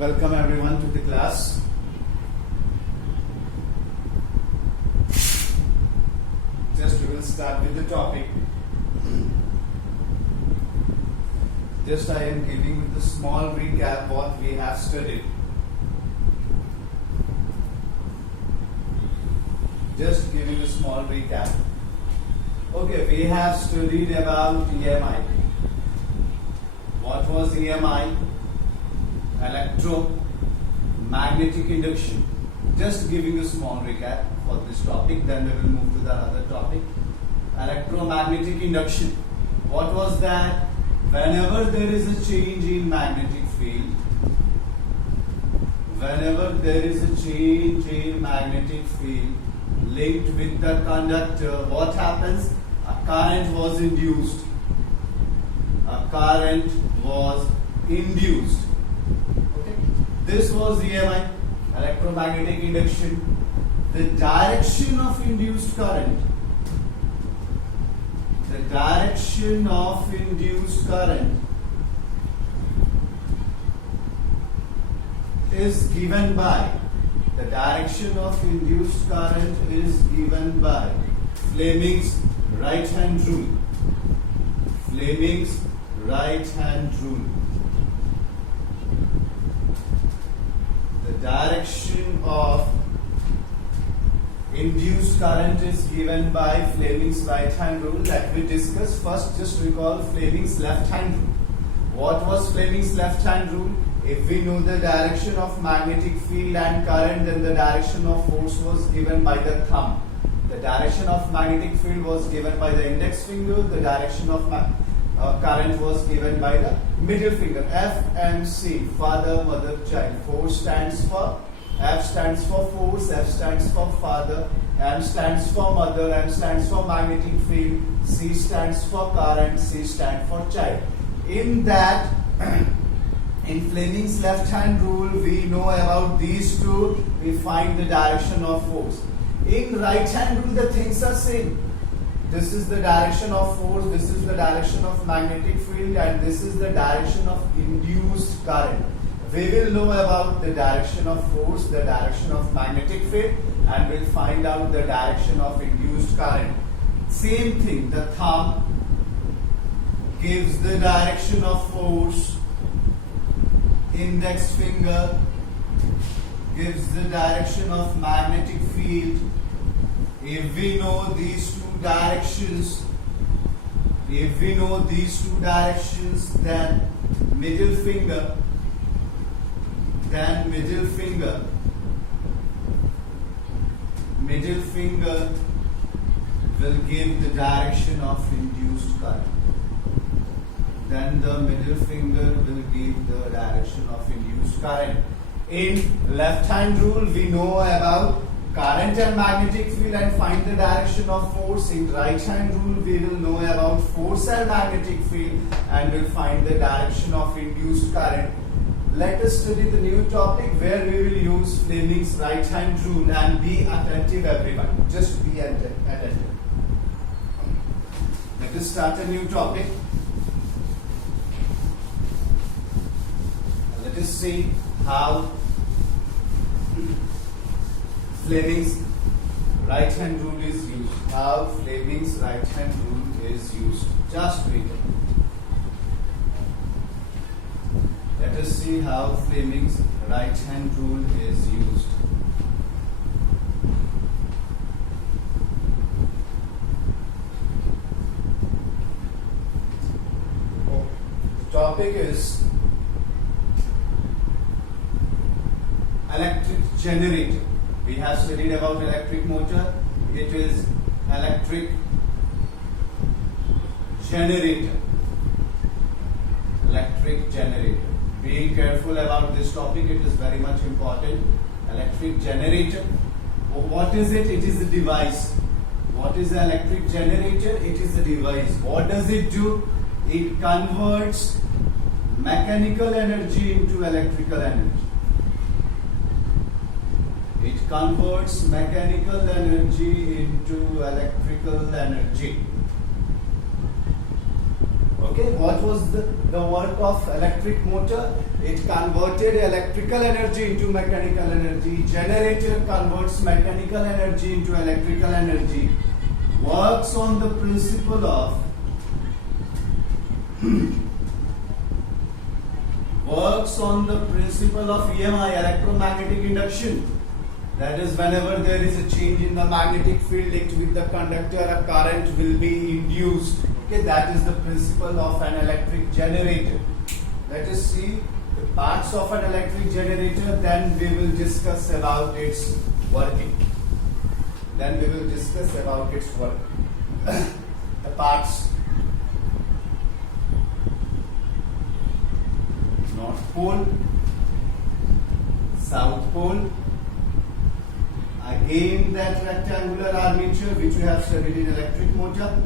Welcome everyone to the class. Just we will start with the topic. Just I am giving you the small recap what we have studied. Just giving a small recap. Okay, we have studied about EMI. What was EMI? Electromagnetic induction. Just giving a small recap for this topic, then we will move to the other topic. Electromagnetic induction. What was that? Whenever there is a change in magnetic field, linked with the conductor, what happens? A current was induced. Okay. This was EMI, electromagnetic induction. The direction of induced current. Is given by Fleming's right-hand rule. The direction of induced current is given by Fleming's right-hand rule that we discussed. First, just recall Fleming's left-hand rule. What was Fleming's left-hand rule? If we know the direction of magnetic field and current, then the direction of force was given by the thumb. The direction of magnetic field was given by the index finger. The direction of current was given by the middle finger. FMC, father, mother, child. Force stands for, F stands for force, F stands for father, M stands for mother, M stands for magnetic field, C stands for current, C stands for child. In that, in Fleming's left-hand rule, we know about these two, we find the direction of force. In right-hand rule, the things are same. This is the direction of force, this is the direction of magnetic field, and this is the direction of induced current. We will know about the direction of force, the direction of magnetic field, and we'll find out the direction of induced current. Same thing, the thumb gives the direction of force, index finger gives the direction of magnetic field. If we know these two directions, then middle finger will give the direction of induced current. Then the middle finger will give the direction of induced current. In left-hand rule, we know about current and magnetic field and find the direction of force. In right-hand rule, we will know about force and magnetic field and will find the direction of induced current. Let us study the new topic where we will use Fleming's right-hand rule, and be attentive everyone. Just be attentive. Let us start a new topic. Let us see how Fleming's right-hand rule is used. Just wait a minute. Let us see how Fleming's right-hand rule is used. The topic is electric generator. We have studied about electric motor. It is electric generator. Be careful about this topic. It is very much important. Electric generator. What is it? It is a device. What is an electric generator? It is a device. What does it do? It converts mechanical energy into electrical energy. Okay, what was the work of electric motor? It converted electrical energy into mechanical energy. Generator converts mechanical energy into electrical energy. Works on the principle of EMI, electromagnetic induction. That is, whenever there is a change in the magnetic field linked with the conductor, a current will be induced. Okay, that is the principle of an electric generator. Let us see the parts of an electric generator, then we will discuss about its working. The parts. North pole, south pole. Again, that rectangular armature which we have studied in electric motor.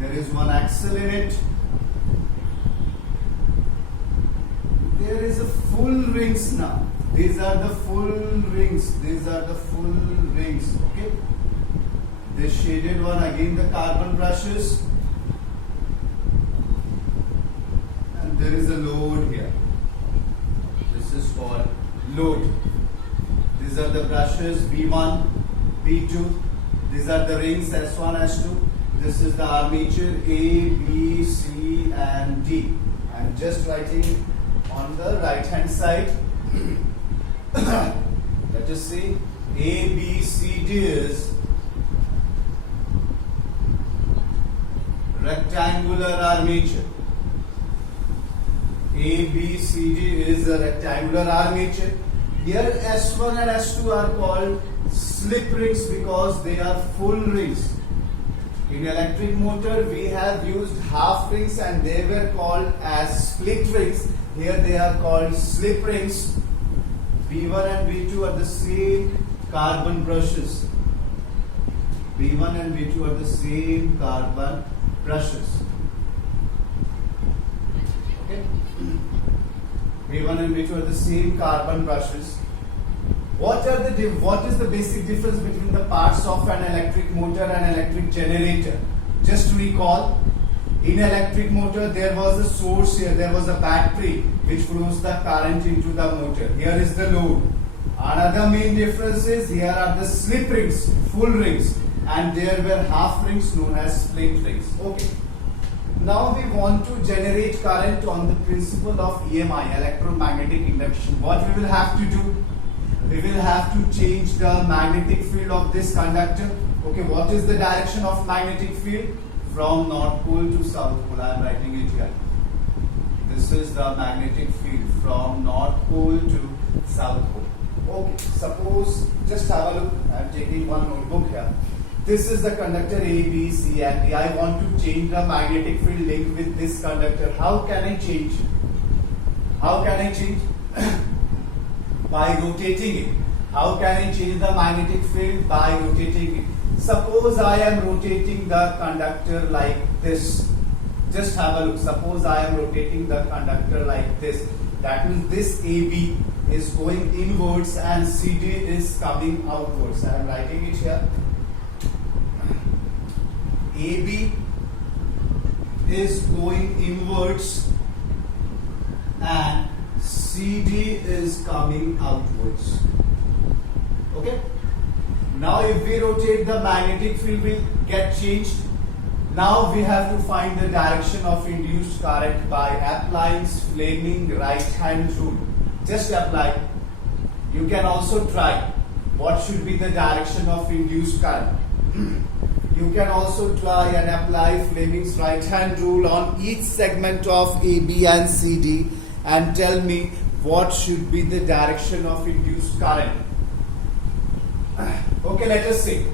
There is one axle in it. There is a full rings now. These are the full rings. Okay. This shaded one, again the carbon brushes. And there is a load here. This is called load. These are the brushes B1, B2. These are the rings S1, S2. This is the armature A, B, C and D. I am just writing on the right hand side. Let us see. A, B, C, D is rectangular armature. A, B, C, D is a rectangular armature. Here S1 and S2 are called slip rings because they are full rings. In electric motor we have used half rings and they were called as split rings. Here they are called slip rings. B1 and B2 are the same carbon brushes. B1 and B2 are the same carbon brushes. Okay. B1 and B2 are the same carbon brushes. What is the basic difference between the parts of an electric motor and electric generator? Just to recall, in electric motor there was a source here, there was a battery which flows the current into the motor. Here is the load. Another main difference is here are the slip rings, full rings, and there were half rings known as split rings. Okay. Now we want to generate current on the principle of EMI, electromagnetic induction. What we will have to do? We will have to change the magnetic field of this conductor. Okay, what is the direction of magnetic field? From North Pole to South Pole. I am writing it here. This is the magnetic field from North Pole to South Pole. Okay, suppose, just have a look. I am taking one notebook here. This is the conductor A, B, C and D. I want to change the magnetic field linked with this conductor. How can I change? By rotating it. How can I change the magnetic field? By rotating it. Suppose I am rotating the conductor like this. Just have a look. Suppose I am rotating the conductor like this. That means this AB is going inwards and CD is coming outwards. I am writing it here. AB is going inwards and CD is coming outwards. Okay. Now if we rotate, the magnetic field will get changed. Now we have to find the direction of induced current by applying Fleming right hand rule. Just apply. You can also try. What should be the direction of induced current? You can also try and apply Fleming's right hand rule on each segment of AB and CD and tell me what should be the direction of induced current. Okay, let us see.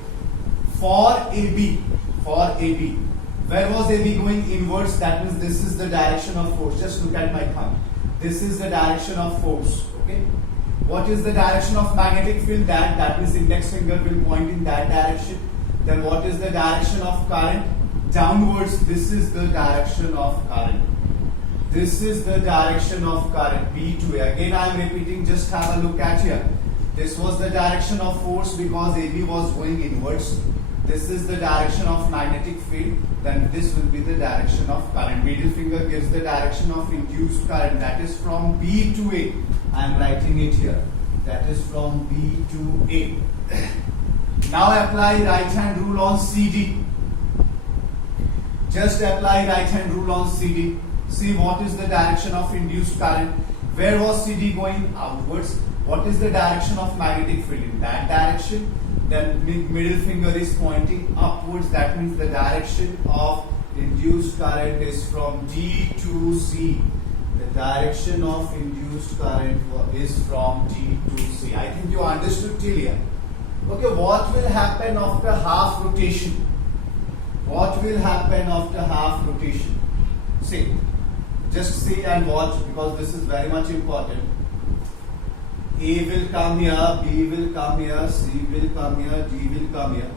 For AB, where was AB going inwards? That means this is the direction of force. Just look at my thumb. This is the direction of force. Okay. What is the direction of magnetic field? That means index finger will point in that direction. Then what is the direction of current? Downwards. This is the direction of current. This is the direction of current. B2. Again I am repeating. Just have a look at here. This was the direction of force because AB was going inwards. this is the direction of magnetic field, then this will be the direction of current. Middle finger gives the direction of induced current, that is from B to A. I am writing it here. That is from B to A. Now apply right hand rule on CD. Just apply right hand rule on CD. See what is the direction of induced current. Where was CD going? Outwards. What is the direction of magnetic field? In that direction. Then middle finger is pointing upwards. That means the direction of induced current is from D to C. The direction of induced current is from D to C. I think you understood till here. Okay, what will happen after half rotation? What will happen after half rotation? See, just see and watch, because this is very much important. A will come here, B will come here, C will come here, D will come here,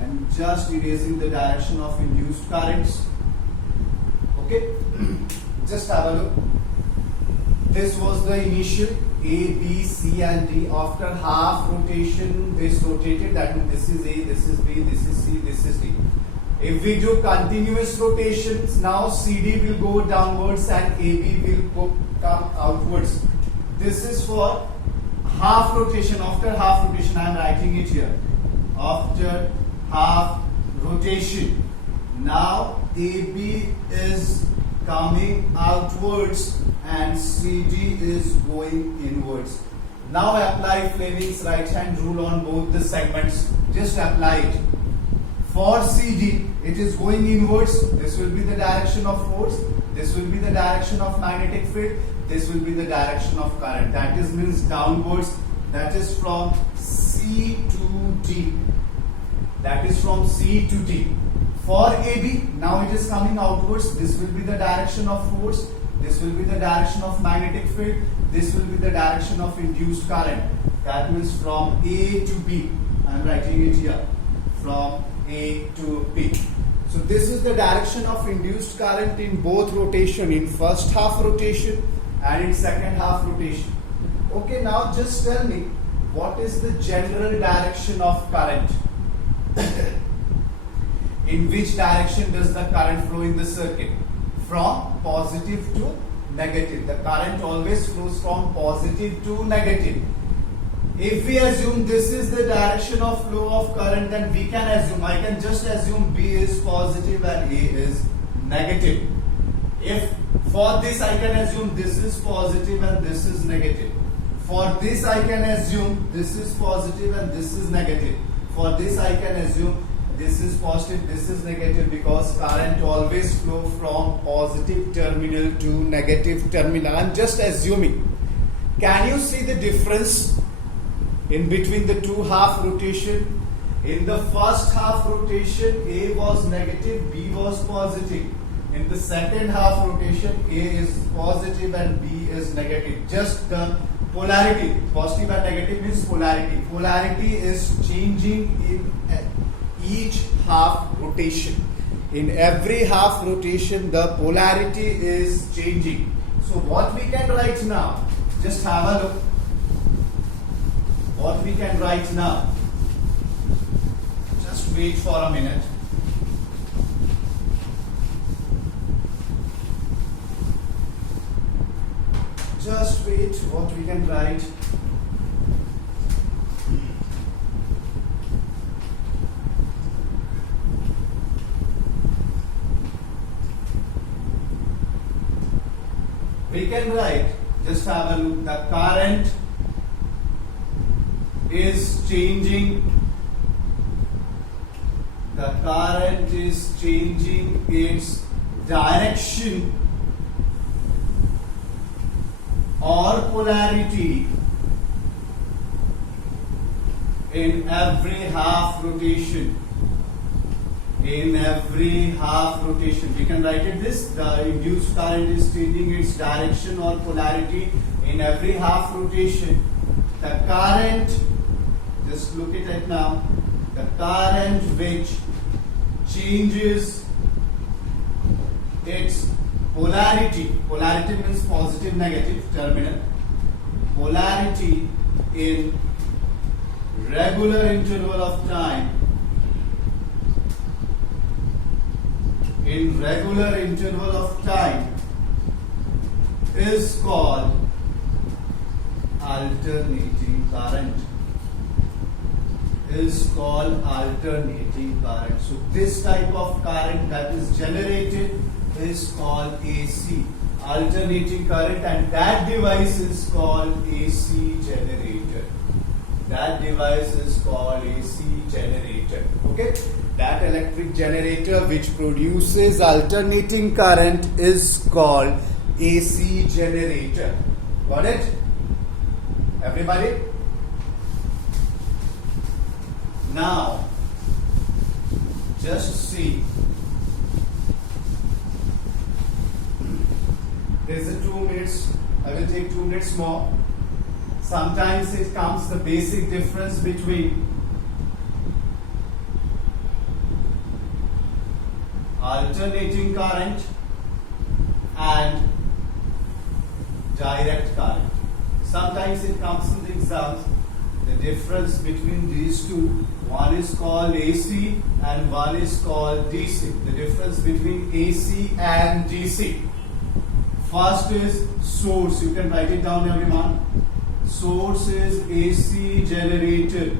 and just erasing the direction of induced currents. Okay, just have a look. This was the initial A, B, C and D. After half rotation, this rotated. That means this is A, this is B, this is C, this is D. If we do continuous rotations, now CD will go downwards and AB will come outwards. This is for half rotation. After half rotation, I am writing it here. After half rotation, now AB is coming outwards and CD is going inwards. Now apply Fleming's right hand rule on both the segments. Just apply it. For CD, it is going inwards. This will be the direction of force. This will be the direction of magnetic field. This will be the direction of current. That is means downwards. That is from C to D. That is from C to D. For AB, now it is coming outwards. This will be the direction of force. This will be the direction of magnetic field. This will be the direction of induced current. That means from A to B. I am writing it here. From A to B. So this is the direction of induced current in both rotation, in first half rotation and in second half rotation. Okay, now just tell me, what is the general direction of current? In which direction does the current flow in the circuit? From positive to negative. The current always flows from positive to negative. If we assume this is the direction of flow of current, then we can assume, I can just assume B is positive and A is negative. If for this I can assume this is positive and this is negative. For this I can assume this is positive and this is negative. For this I can assume this is positive, this is negative, because current always flow from positive terminal to negative terminal. I am just assuming. Can you see the difference in between the two half rotation? In the first half rotation, A was negative, B was positive. In the second half rotation, A is positive and B is negative. Just the polarity, positive and negative means polarity. Polarity is changing in each half rotation. In every half rotation, the polarity is changing. So what we can write now, just have a look. What we can write now, just wait for a minute. Just wait, what we can write. We can write, just have a look, the current is changing. The current is changing its direction or polarity in every half rotation. In every half rotation, we can write it this: the induced current is changing its direction or polarity in every half rotation. The current, just look at it now, the current which changes its polarity, polarity means positive negative terminal, polarity in regular interval of time in regular interval of time is called alternating current. Is called alternating current. So this type of current that is generated is called AC, alternating current, and that device is called AC generator. That device is called AC generator. Okay, that electric generator which produces alternating current is called AC generator. Got it? Everybody? Now, just see. There's a 2 minutes. I will take 2 minutes more. Sometimes it comes the basic difference between alternating current and direct current. Sometimes it comes in the exams. The difference between these two, one is called AC and one is called DC. The difference between AC and DC. First is source. You can write it down, everyone. Source is AC generator.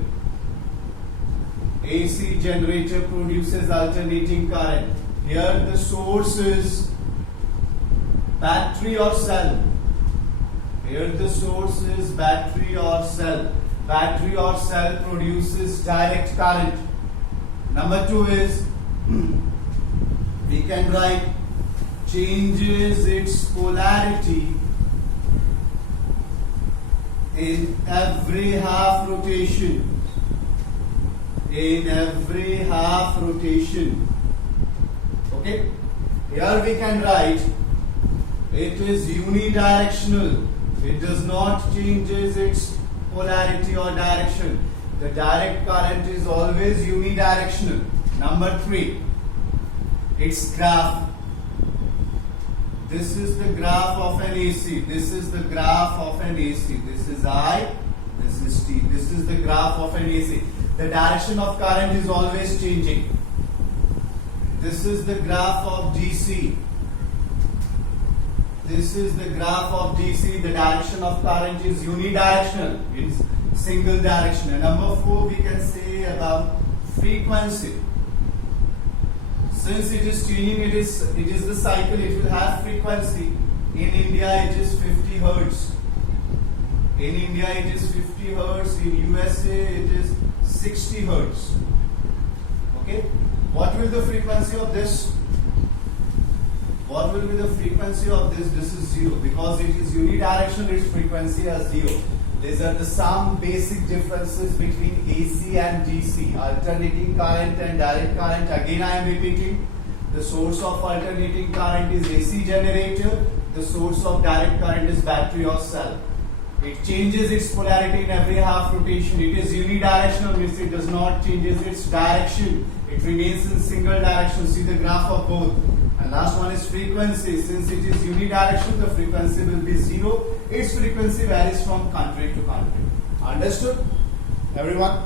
AC generator produces alternating current. Here the source is battery or cell. Here the source is battery or cell. Battery or cell produces direct current. Number 2 is, we can write, changes its polarity in every half rotation. In every half rotation. Okay? Here we can write, it is unidirectional. It does not changes its polarity or direction. The direct current is always unidirectional. Number 3, its graph. This is the graph of an AC. This is the graph of an AC. This is I, this is T. This is the graph of an AC. The direction of current is always changing. This is the graph of DC. This is the graph of DC. The direction of current is unidirectional, means single direction. And number 4, we can say about frequency. Since it is changing, it is the cycle. It will have frequency. In India, it is 50 hertz. In India, it is 50 hertz. In USA, it is 60 hertz. Okay. What will the frequency of this? What will be the frequency of this? This is 0 because it is unidirectional. Its frequency is 0. These are the some basic differences between AC and DC, alternating current and direct current. Again, I am repeating. The source of alternating current is AC generator. The source of direct current is battery or cell. It changes its polarity in every half rotation. It is unidirectional, means it does not changes its direction. It remains in single direction. See the graph of both. And last one is frequency. Since it is unidirectional, the frequency will be 0. Its frequency varies from country to country. Understood? Everyone?